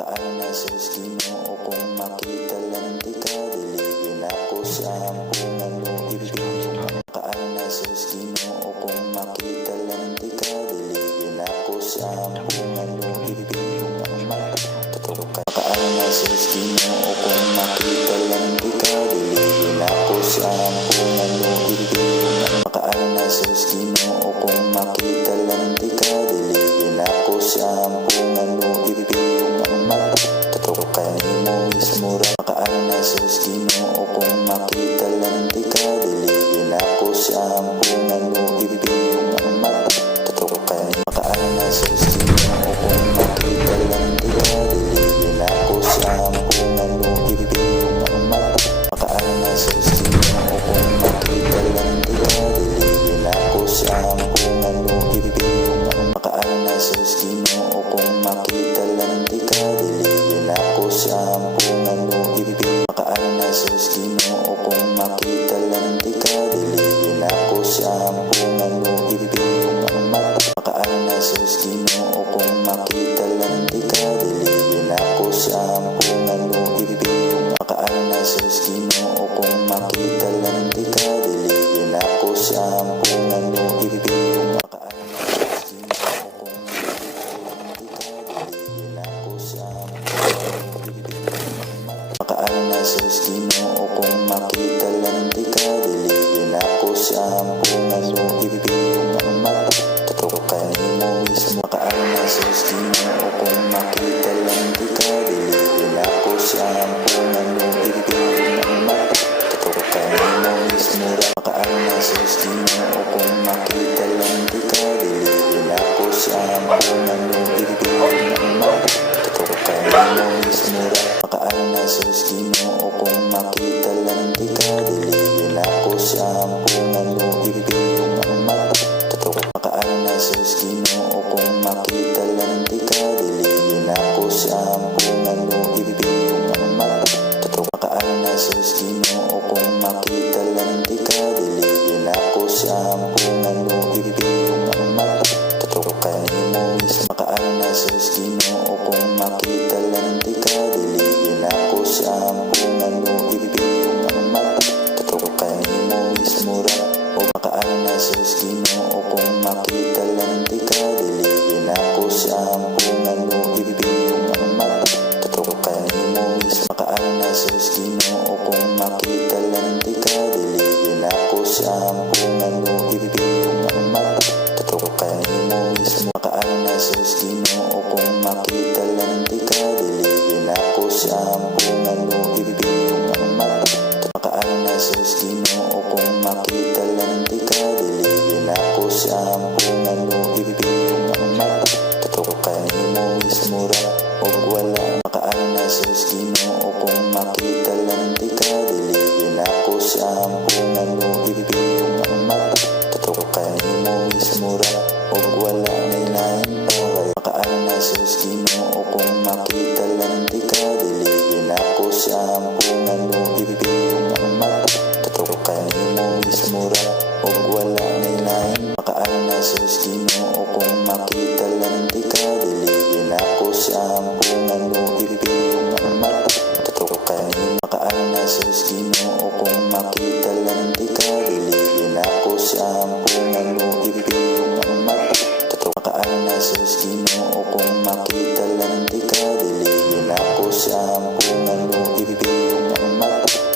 Makaalnasos Ginoo kung makita lang di ka diligin ako sa ampungan mo ibig. Makaalnasos Ginoo kung makita lang di ka diligin ako sa ampungan mo ibig. Makaalnasos Ginoo kung makita lang di ka diligin ako sa ampungan mo ibig. Makaalnasos Ginoo kung makita lang di ka diligin ako sa ampungan mo ibig. Totoo kanimo mismo ra. Makaalnasos Ginoo kung makita lang di ka diligin ako sa ampungan mo ibig. Totoo kanimo. Makaalnasos Ginoo kung makita lang di ka diligin ako sa ampungan mo ibig. Makaalnasos Ginoo kung makita lang di ka diligin ako sa ampungan mo ibig. Makaalnasos Ginoo kung makita lang di ka diligin ako sa ampungan mo ibig. Makaalnasos Ginoo kung makita lang di ka diligin ako sa ampungan mo ibig. Makaalnasos Ginoo kung makita lang di ka diligin ako sa ampungan mo ibig. Makaalnasos Ginoo kung makita lang di ka diligin ako sa ampungan mo ibig. Makaalnasos Ginoo kung makita lang di ka diligin ako sa ampungan mo ibig. Totoo kanimo mismo. Makaalnasos Ginoo kung makita lang di ka diligin ako sa ampungan mo ibig. Totoo kanimo mismo ra. Makaalnasos Ginoo kung makita lang di ka diligin ako sa ampungan mo ibig. Totoo kanimo mismo ra. Makaalnasos Ginoo kung makita lang di ka diligin ako sa ampungan mo ibig. Totoo. Makaalnasos Ginoo kung makita lang di ka diligin ako sa ampungan mo ibig. Totoo. Makaalnasos Ginoo kung makita lang di ka diligin ako sa ampungan mo ibig. Totoo kanimo mismo. Makaalnasos Ginoo kung makita lang di ka diligin ako sa ampungan mo ibig. Totoo kanimo mismo ra. O makaalnasos Ginoo kung makita lang di ka diligin ako sa ampungan mo ibig. Totoo kanimo mismo. Makaalnasos Ginoo kung makita lang di ka diligin ako sa ampungan mo ibig. Totoo kanimo mismo. Makaalnasos Ginoo kung makita lang di ka diligin ako sa ampungan mo ibig. Makaalnasos Ginoo kung makita lang di ka diligin ako sa ampungan mo ibig. Totoo kanimo mismo ra. Og wala. Makaalnasos Ginoo kung makita lang di ka diligin ako sa ampungan mo ibig. Totoo kanimo mismo ra. Og wala may lain pa. Makaalnasos Ginoo kung makita